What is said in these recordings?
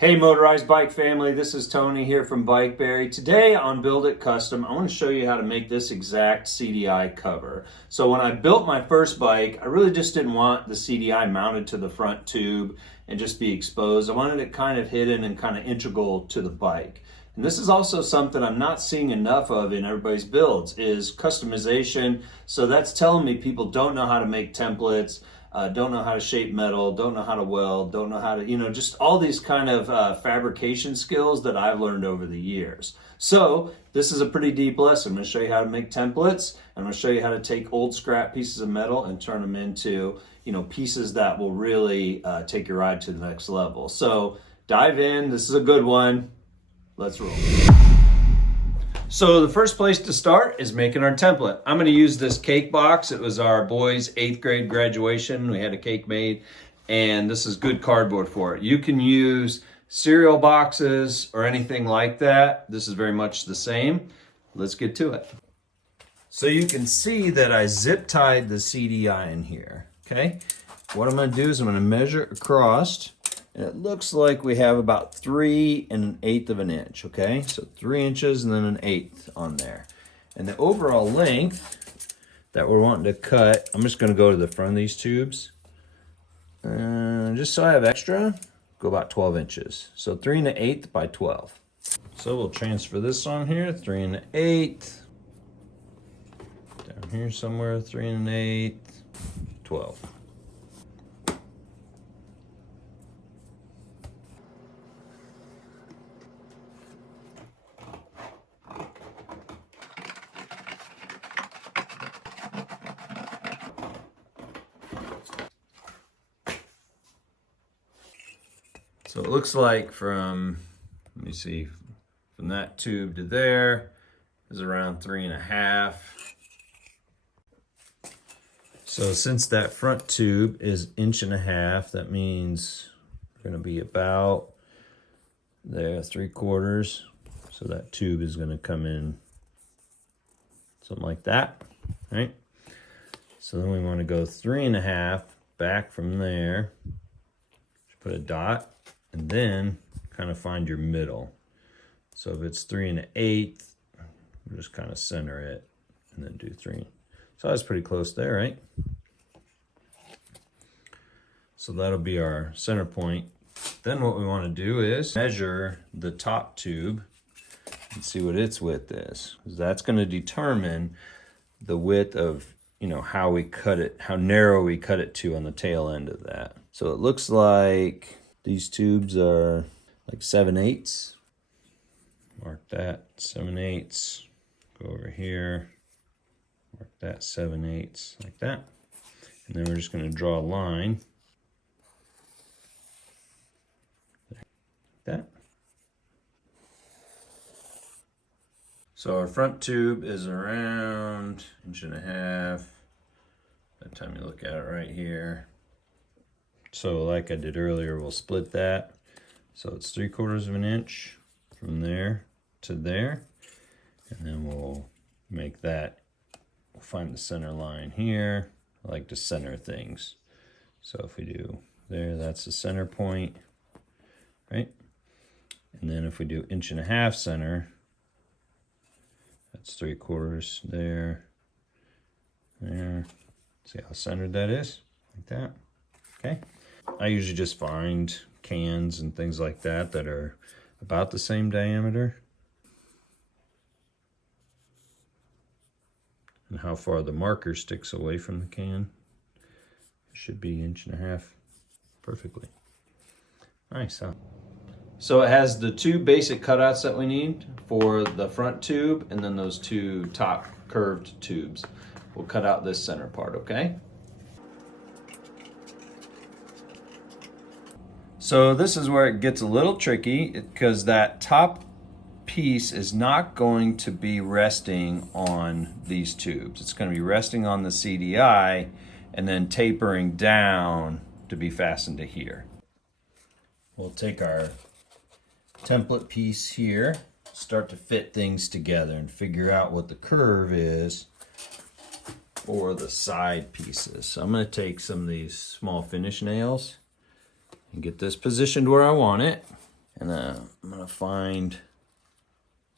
Hey Motorized Bike family, this is Tony here from Bikeberry. Today on Build It Custom, I want to show you how to make this exact CDI cover. So when I built my first bike, I really just didn't want the CDI mounted to the front tube and just be exposed. I wanted it kind of hidden and kind of integral to the bike. And this is also something I'm not seeing enough of in everybody's builds, is customization. So that's telling me people don't know how to make templates, don't know how to shape metal, don't know how to weld, don't know how to, just all these kind of fabrication skills that I've learned over the years. So this is a pretty deep lesson. I'm going to show you how to make templates. I'm going to show you how to take old scrap pieces of metal and turn them into, pieces that will really take your ride to the next level. So dive in. This is a good one. Let's roll. So the first place to start is making our template. I'm going to use this cake box. It was our boys' 8th grade graduation. We had a cake made, and this is good cardboard for it. You can use cereal boxes or anything like that. This is very much the same. Let's get to it. So you can see that I zip tied the CDI in here, okay? What I'm going to do is I'm going to measure across. And it looks like we have about 3 1/8 of an inch, okay? So 3 inches and then 1/8 on there. And the overall length that we're wanting to cut, I'm just gonna go to the front of these tubes. Just so I have extra, go about 12 inches. So 3 1/8 by 12. So we'll transfer this on here, 3 1/8. Down here somewhere, 3 1/8, 12. So it looks like from, let me see, from that tube to there is around 3 1/2. So since that front tube is 1 1/2 inches, that means we're gonna be about there, 3/4. So that tube is gonna come in something like that, right? So then we wanna go 3 1/2 back from there, put a dot, and then kind of find your middle. So if it's 3 1/8, we'll just kind of center it and then do 3. So that's pretty close there, right? So that'll be our center point. Then what we want to do is measure the top tube and see what its width is, because that's going to determine the width of, how we cut it, how narrow we cut it to on the tail end of that. So it looks like these tubes are like 7/8. Mark that, 7/8. Go over here, mark that 7/8, like that. And then we're just going to draw a line. Like that. So our front tube is around 1 1/2 inches. By the time you look at it right here. So like I did earlier, we'll split that. So it's 3/4 of an inch from there to there. And then we'll make that, we'll find the center line here. I like to center things. So if we do there, that's the center point, right? And then if we do 1 1/2 inches center, that's 3/4 there, there. See how centered that is? Like that, okay? I usually just find cans and things like that that are about the same diameter. And how far the marker sticks away from the can. It should be 1 1/2 inches perfectly. Nice, huh? So it has the 2 basic cutouts that we need for the front tube and then those 2 top curved tubes. We'll cut out this center part, okay? So this is where it gets a little tricky, because that top piece is not going to be resting on these tubes. It's going to be resting on the CDI and then tapering down to be fastened to here. We'll take our template piece here, start to fit things together and figure out what the curve is for the side pieces. So I'm going to take some of these small finish nails and get this positioned where I want it. And I'm gonna find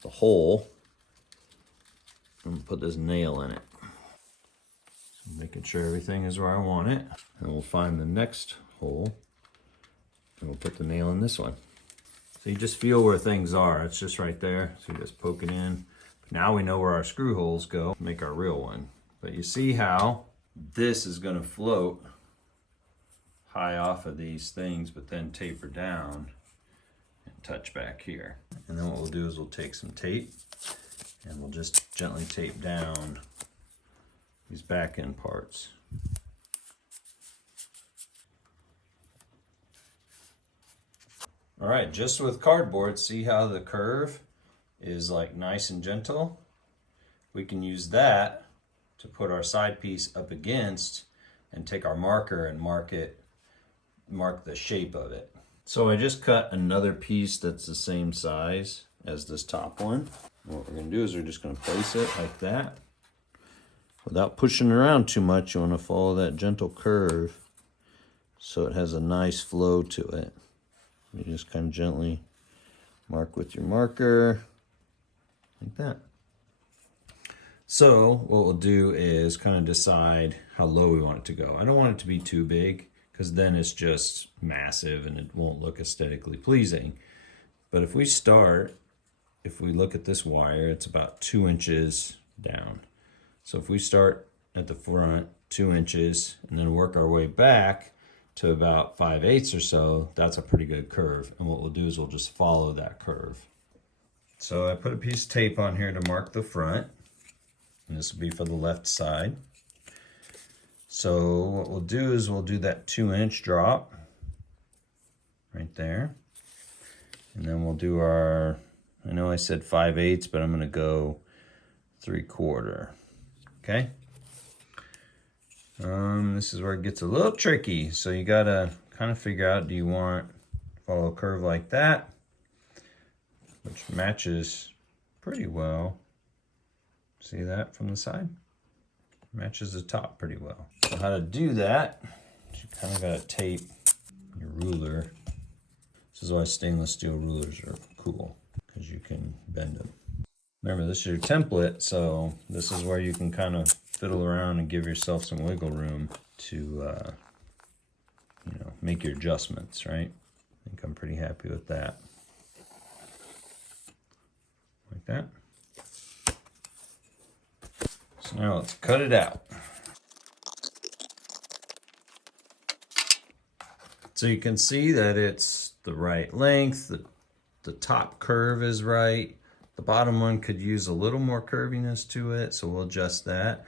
the hole. I'm gonna put this nail in it. So making sure everything is where I want it. And we'll find the next hole and we'll put the nail in this one. So you just feel where things are. It's just right there. So you just poke it in. Now we know where our screw holes go, make our real one. But you see how this is gonna float high off of these things, but then taper down and touch back here. And then what we'll do is we'll take some tape and we'll just gently tape down these back end parts. All right, just with cardboard, see how the curve is like nice and gentle? We can use that to put our side piece up against and take our marker and mark the shape of it. So I just cut another piece that's the same size as this top one. What we're gonna do is we're just gonna place it like that. Without pushing around too much, you wanna follow that gentle curve so it has a nice flow to it. You just kind of gently mark with your marker, like that. So what we'll do is kind of decide how low we want it to go. I don't want it to be too big because then it's just massive and it won't look aesthetically pleasing. But if we look at this wire, it's about 2 inches down. So if we start at the front 2 inches and then work our way back to about 5/8 or so, that's a pretty good curve. And what we'll do is we'll just follow that curve. So I put a piece of tape on here to mark the front, and this will be for the left side. So what we'll do is we'll do that 2-inch drop right there. And then we'll do our, I know I said 5/8, but I'm gonna go 3/4, okay? This is where it gets a little tricky. So you gotta kind of figure out, do you want to follow a curve like that, which matches pretty well. See that from the side? Matches the top pretty well. So how to do that, you kind of gotta tape your ruler. This is why stainless steel rulers are cool, because you can bend them. Remember, this is your template, so this is where you can kind of fiddle around and give yourself some wiggle room to make your adjustments, right? I think I'm pretty happy with that. Like that. So now let's cut it out. So you can see that it's the right length, the top curve is right. The bottom one could use a little more curviness to it, so we'll adjust that.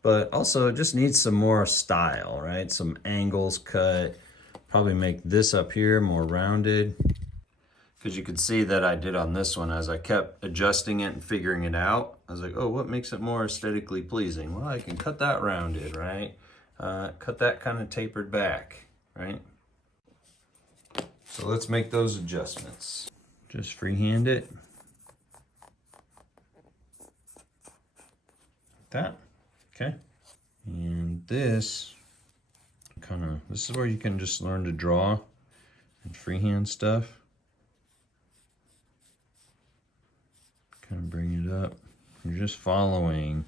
But also it just needs some more style, right? Some angles cut. Probably make this up here more rounded. Because you can see that I did on this one as I kept adjusting it and figuring it out. I was like, oh, what makes it more aesthetically pleasing? Well, I can cut that rounded, right? Cut that kind of tapered back, right? So let's make those adjustments. Just freehand it. Like that, okay? And this is where you can just learn to draw and freehand stuff. Kind of bring it up. You're just following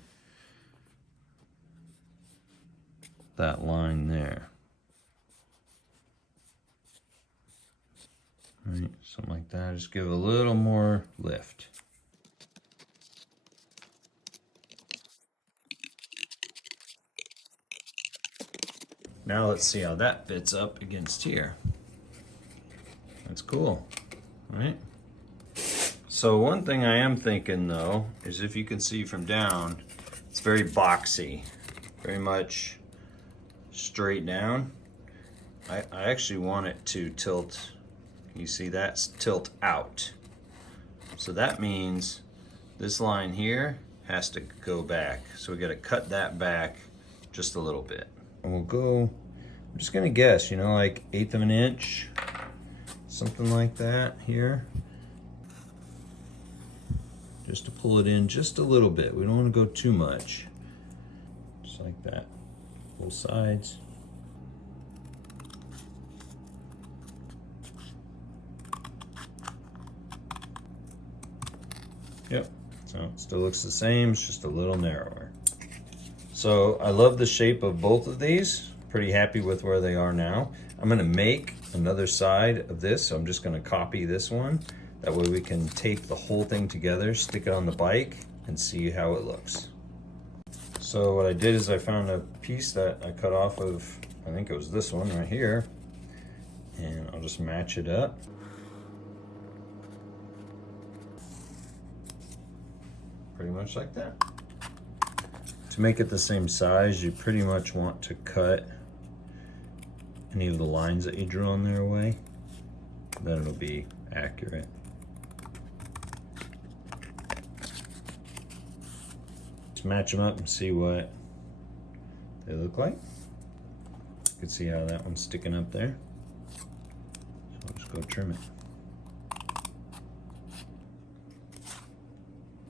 that line there. Right, something like that. Just give it a little more lift. Now let's see how that fits up against here. That's cool, right? So one thing I am thinking though, is if you can see from down, it's very boxy, very much straight down. I actually want it to tilt, you see that's tilt out. So that means this line here has to go back. So we gotta cut that back just a little bit. And we'll go, I'm just gonna guess, like 1/8 of an inch, something like that here. Just to pull it in just a little bit. We don't want to go too much. Just like that. Both sides. Yep, so it still looks the same, it's just a little narrower. So I love the shape of both of these. Pretty happy with where they are now. I'm gonna make another side of this, so I'm just gonna copy this one. That way we can tape the whole thing together, stick it on the bike, and see how it looks. So what I did is I found a piece that I cut off of, I think it was this one right here, and I'll just match it up. Pretty much like that. To make it the same size, you pretty much want to cut any of the lines that you drew on there away. Then it'll be accurate. Just match them up and see what they look like. You can see how that one's sticking up there. So I'll just go trim it.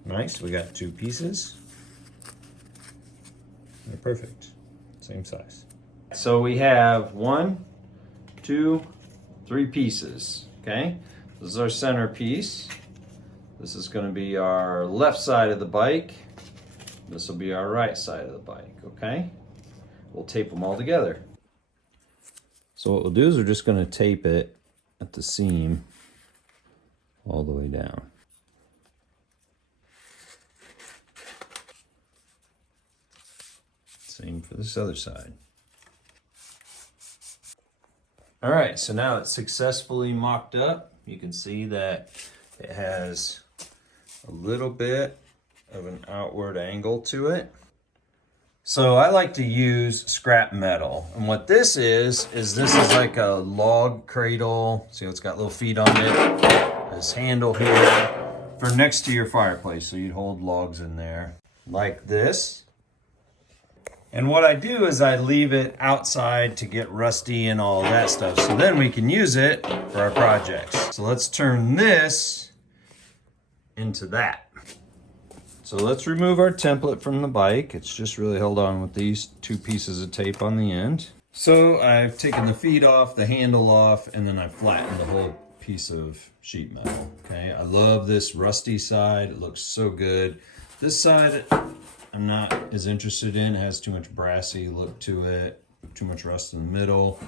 Nice, we got two pieces. They're perfect, same size. So we have 1, 2, 3 pieces, okay? This is our center piece. This is gonna be our left side of the bike. This will be our right side of the bike, okay? We'll tape them all together. So what we'll do is we're just gonna tape it at the seam all the way down. Same for this other side. All right, so now it's successfully mocked up. You can see that it has a little bit of an outward angle to it. So I like to use scrap metal. And what this is this is like a log cradle. See, it's got little feet on it. This handle here for next to your fireplace. So you'd hold logs in there like this. And what I do is I leave it outside to get rusty and all that stuff. So then we can use it for our projects. So let's turn this into that. So let's remove our template from the bike. It's just really held on with these 2 pieces of tape on the end. So I've taken the feet off, the handle off, and then I flattened the whole piece of sheet metal, okay? I love this rusty side. It looks so good. This side, I'm not as interested in. It has too much brassy look to it, too much rust in the middle.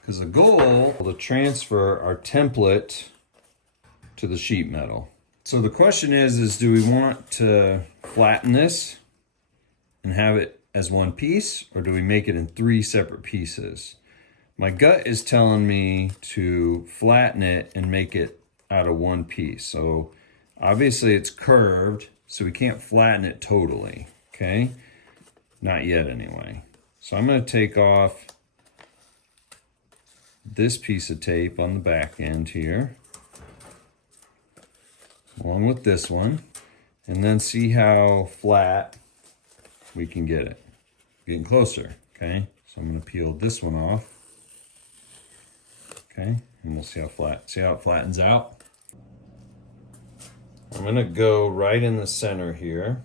Because the goal is to transfer our template to the sheet metal. So the question is do we want to flatten this and have it as one piece, or do we make it in 3 separate pieces? My gut is telling me to flatten it and make it out of one piece. So obviously it's curved, so we can't flatten it totally. Okay, not yet anyway. So I'm going to take off this piece of tape on the back end here, along with this one, and then see how flat we can get it. Getting closer, okay? So I'm going to peel this one off, okay? And we'll see how it flattens out. I'm going to go right in the center here.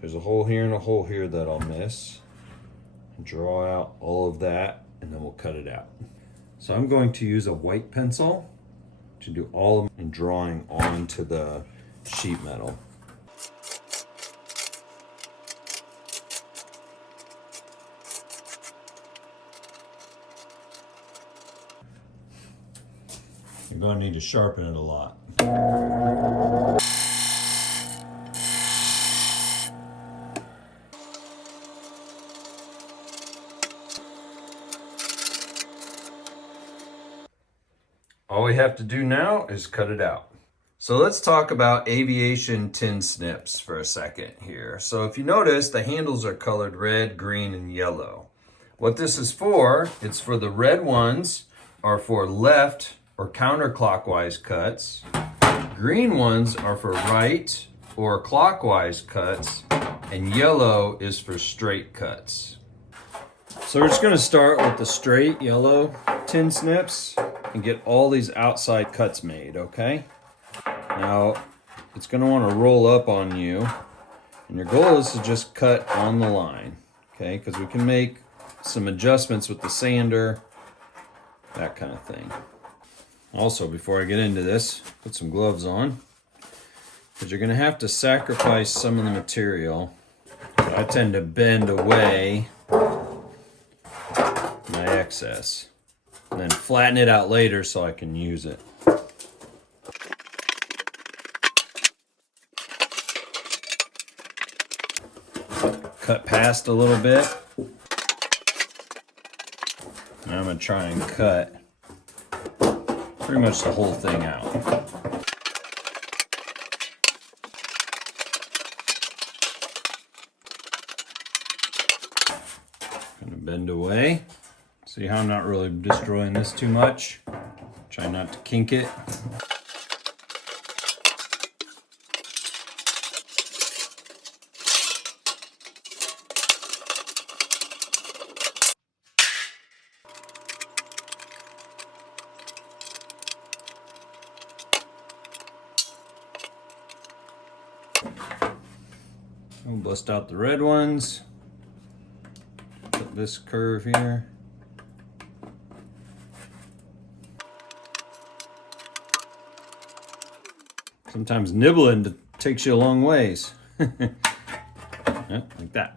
There's a hole here and a hole here that I'll miss. Draw out all of that, and then we'll cut it out. So I'm going to use a white pencil to do all of them and drawing onto the sheet metal. You're going to need to sharpen it a lot. All we have to do now is cut it out. So let's talk about aviation tin snips for a second here. So if you notice, the handles are colored red, green, and yellow. What this is for, it's for the red ones are for left or counterclockwise cuts. Green ones are for right or clockwise cuts, and yellow is for straight cuts. So we're just going to start with the straight yellow tin snips and get all these outside cuts made, okay? Now, it's going to want to roll up on you, and your goal is to just cut on the line, okay? Because we can make some adjustments with the sander, that kind of thing. Also, before I get into this, put some gloves on. because you're going to have to sacrifice some of the material. I tend to bend away my excess and then flatten it out later so I can use it. Cut past a little bit. Now I'm going to try and cut pretty much the whole thing out. Going to bend away. See how I'm not really destroying this too much? Try not to kink it. We'll bust out the red ones. Put this curve here. Sometimes nibbling takes you a long ways. Yeah, like that.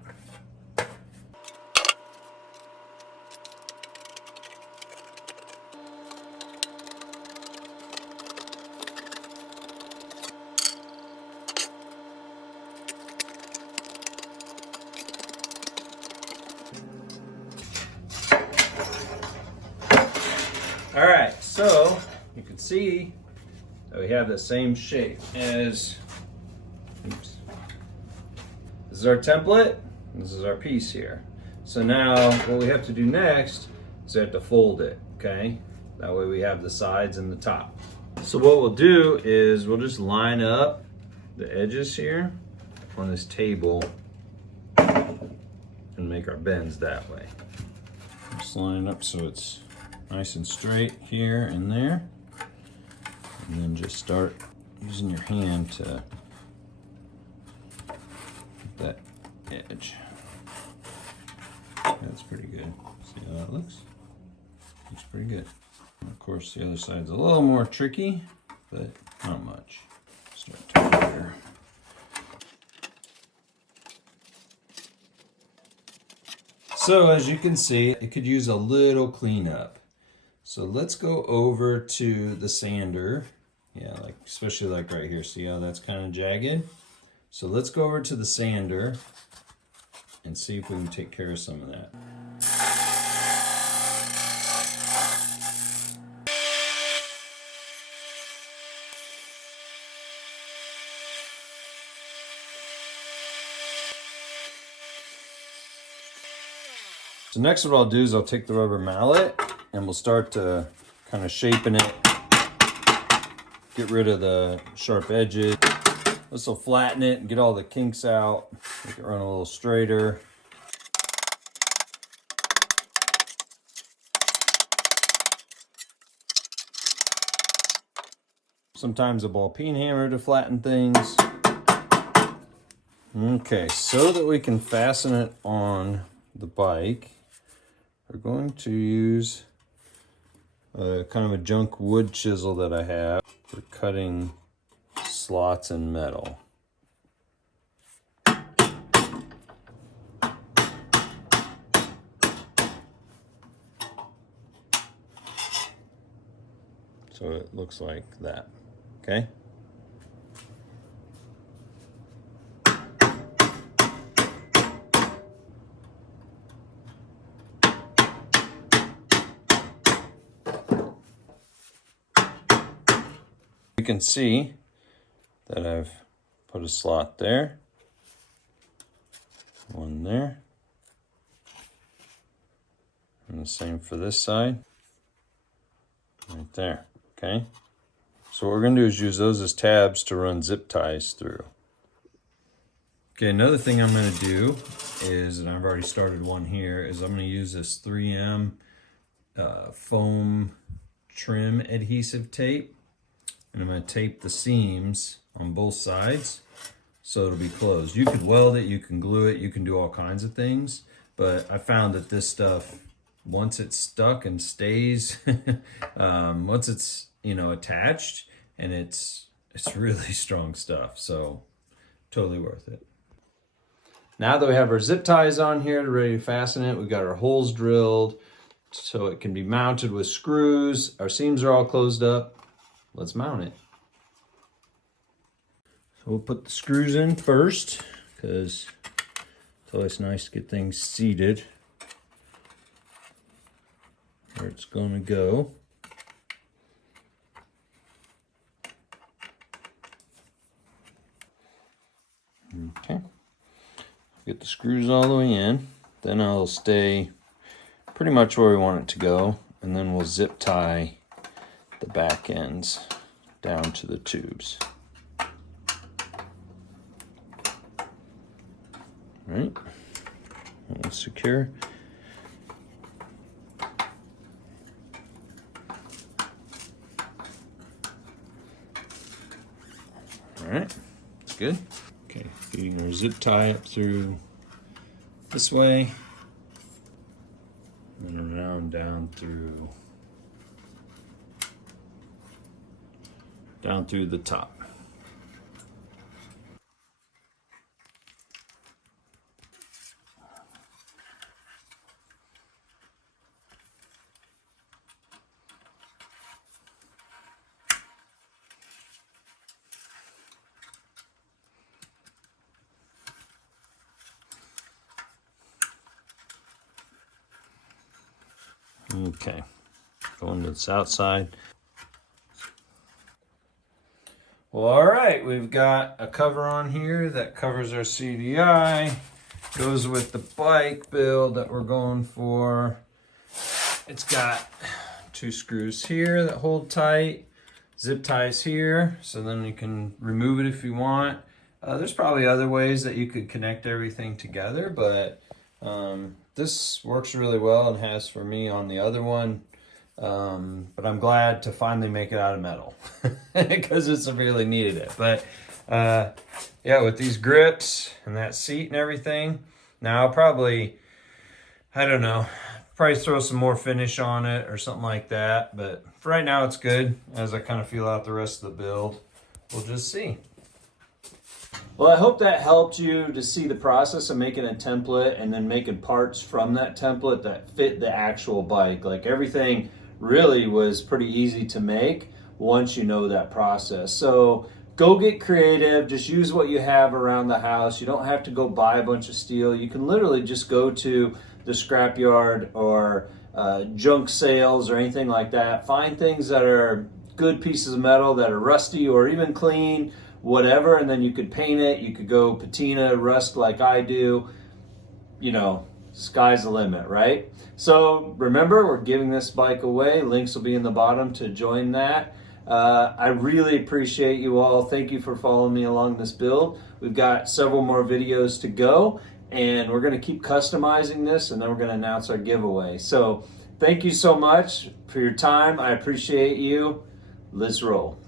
All right, so you can see that we have the same shape as, oops. This is our template, and this is our piece here. So now what we have to do next is we have to fold it, okay? That way we have the sides and the top. So what we'll do is we'll just line up the edges here on this table and make our bends that way. Just line it up so it's nice and straight here and there. And then just start using your hand to hit that edge. That's pretty good. See how that looks? Looks pretty good. And of course, the other side's a little more tricky, but not much. Start turning here. So as you can see, it could use a little cleanup. So let's go over to the sander. Yeah, like especially like right here. See how that's kind of jagged? So let's go over to the sander and see if we can take care of some of that. So next what I'll do is I'll take the rubber mallet and we'll start to kind of shaping it. Get rid of the sharp edges. This will flatten it and get all the kinks out. Make it run a little straighter. Sometimes a ball peen hammer to flatten things. Okay, so that we can fasten it on the bike, we're going to use kind of a junk wood chisel that I have for cutting slots in metal. So it looks like that, okay? You can see that I've put a slot there, one there, and the same for this side, right there, okay? So what we're gonna do is use those as tabs to run zip ties through. Okay, another thing I'm gonna do is, and I've already started one here, is I'm gonna use this 3M foam trim adhesive tape. And I'm going to tape the seams on both sides so it'll be closed. You can weld it, you can glue it, you can do all kinds of things. But I found that this stuff, once it's stuck and stays, once it's attached and it's it's really strong stuff, so totally worth it. Now that we have our zip ties on here ready to fasten it, we've got our holes drilled so it can be mounted with screws. Our seams are all closed up. Let's mount it. So we'll put the screws in first because it's always nice to get things seated where it's going to go. Okay. Get the screws all the way in, then I'll stay pretty much where we want it to go, and then we'll zip tie the back ends down to the tubes. All right, that one's secure. All right, that's good. Okay, feeding our zip tie up through this way, and then around down through the top. Okay, going to the south side. Well, all right, we've got a cover on here that covers our CDI. Goes with the bike build that we're going for. It's got 2 screws here that hold tight, zip ties here, so then you can remove it if you want. There's probably other ways that you could connect everything together, but this works really well and has for me on the other one. But I'm glad to finally make it out of metal because it's severely needed it. But yeah, with these grips and that seat and everything, now I'll probably, I don't know, probably throw some more finish on it or something like that. But for right now, it's good. As I kind of feel out the rest of the build, we'll just see. Well, I hope that helped you to see the process of making a template and then making parts from that template that fit the actual bike. Like, everything really was pretty easy to make once you know that process. So go get creative. Just use what you have around the house. You don't have to go buy a bunch of steel. You can literally just go to the scrapyard or junk sales or anything like that. Find things that are good pieces of metal that are rusty or even clean, whatever, and then you could paint it. You could go patina, rust like I do. You know, sky's the limit, right? So remember, we're giving this bike away. Links will be in the bottom to join that. I really appreciate you all. Thank you for following me along this build. We've got several more videos to go, and we're going to keep customizing this, and then we're going to announce our giveaway. So thank you so much for your time. I appreciate you. Let's roll.